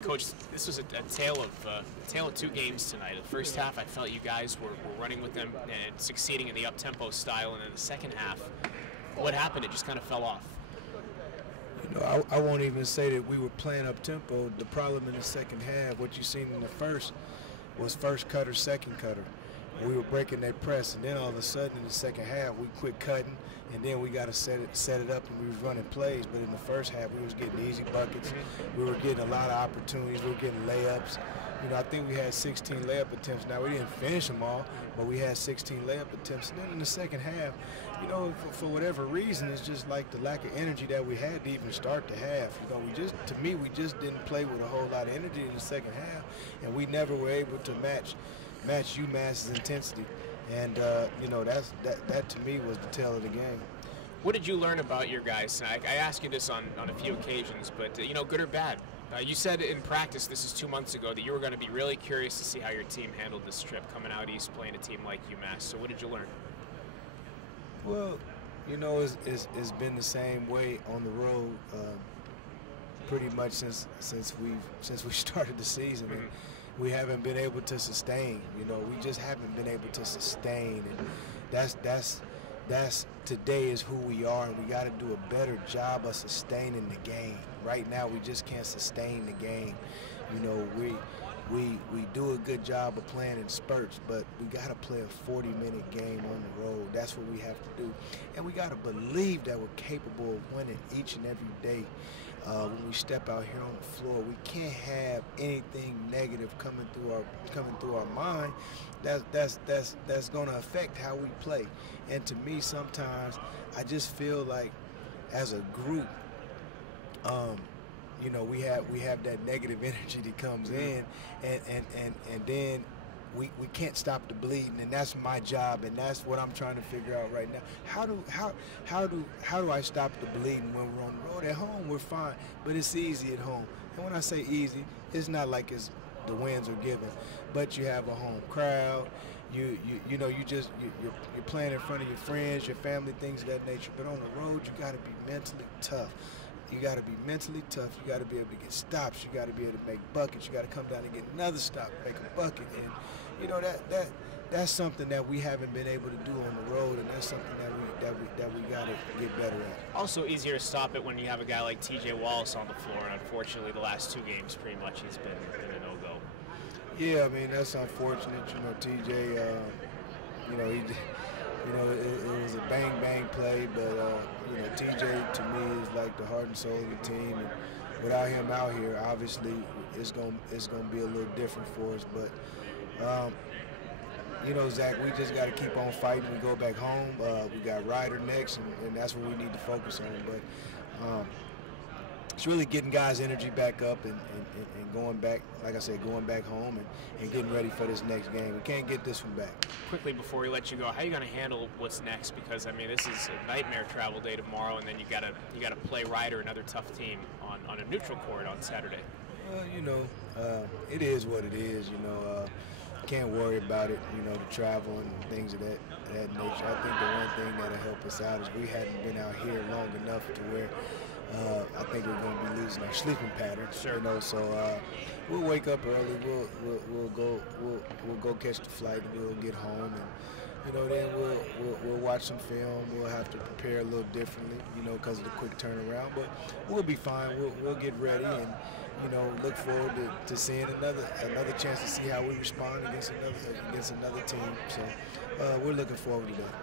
Coach, this was a tale of two games tonight. The first half, I felt you guys were running with them and succeeding in the up-tempo style, and then the second half, what happened? It just kind of fell off. You know, I won't even say that we were playing up-tempo. The problem in the second half, what you seen in the first, was first cutter, second cutter. We were breaking that press, and then all of a sudden in the second half, we quit cutting, and then we got to set it up, and we was running plays. But in the first half, we was getting easy buckets. We were getting a lot of opportunities. We were getting layups. You know, I think we had 16 layup attempts. Now, we didn't finish them all, but we had 16 layup attempts. And then in the second half, you know, for whatever reason, it's just like the lack of energy that we had to even start the half. You know, to me, we just didn't play with a whole lot of energy in the second half, and we never were able to match UMass's intensity. And, you know, that to me was the tale of the game. What did you learn about your guys? I asked you this on a few occasions, but, you know, good or bad? You said in practice, this is 2 months ago, that you were going to be really curious to see how your team handled this trip, coming out east, playing a team like UMass. So what did you learn? Well, you know, it's been the same way on the road pretty much since we started the season. And we haven't been able to sustain. You know, we just haven't been able to sustain, and that's today is who we are, and we got to do a better job of sustaining the game. Right now, we just can't sustain the game. You know, we do a good job of playing in spurts, but we got to play a 40-minute game on the road. That's what we have to do, and we got to believe that we're capable of winning each and every day. When we step out here on the floor, we can't have anything negative coming through our mind. That's going to affect how we play. And to me, sometimes I just feel like, as a group, you know, we have that negative energy that comes in, and then we can't stop the bleeding, and that's my job, and that's what I'm trying to figure out right now. How do I stop the bleeding when we're on the road? At home, we're fine, but it's easy at home. And when I say easy, it's not like the wins are given, but you have a home crowd. You know, you're playing in front of your friends, your family, things of that nature. But on the road, you got to be mentally tough. You got to be mentally tough. You got to be able to get stops. You got to be able to make buckets. You got to come down and get another stop, make a bucket. And you know, that's something that we haven't been able to do on the road, and that's something that we got to get better at. Also easier to stop it when you have a guy like T.J. Wallace on the floor, and unfortunately, the last two games, pretty much, he's been a no-go. Yeah, I mean, that's unfortunate. You know, T.J. You know, it was a bang play, but you know, TJ to me is like the heart and soul of the team, and without him out here, obviously it's gonna be a little different for us. But you know, Zach, we just got to keep on fighting and go back home. We got Ryder next, and that's what we need to focus on. But it's really getting guys' energy back up and going back, like I said, going back home and getting ready for this next game. We can't get this one back. Quickly before we let you go, how are you going to handle what's next? Because I mean, this is a nightmare travel day tomorrow, and then you got to play Ryder, another tough team, on a neutral court on Saturday. Well, you know, it is what it is. You know, can't worry about it. You know, the travel and things of that nature. I think the one thing that'll help us out is we hadn't been out here long enough to where I think we're going to be losing our sleeping patterns. Sure. You know, so we'll wake up early. We'll go catch the flight, and we'll get home, and you know, then we'll watch some film. We'll have to prepare a little differently, you know, because of the quick turnaround. But we'll be fine. We'll get ready, and you know, look forward to seeing another chance to see how we respond against another team. So we're looking forward to that.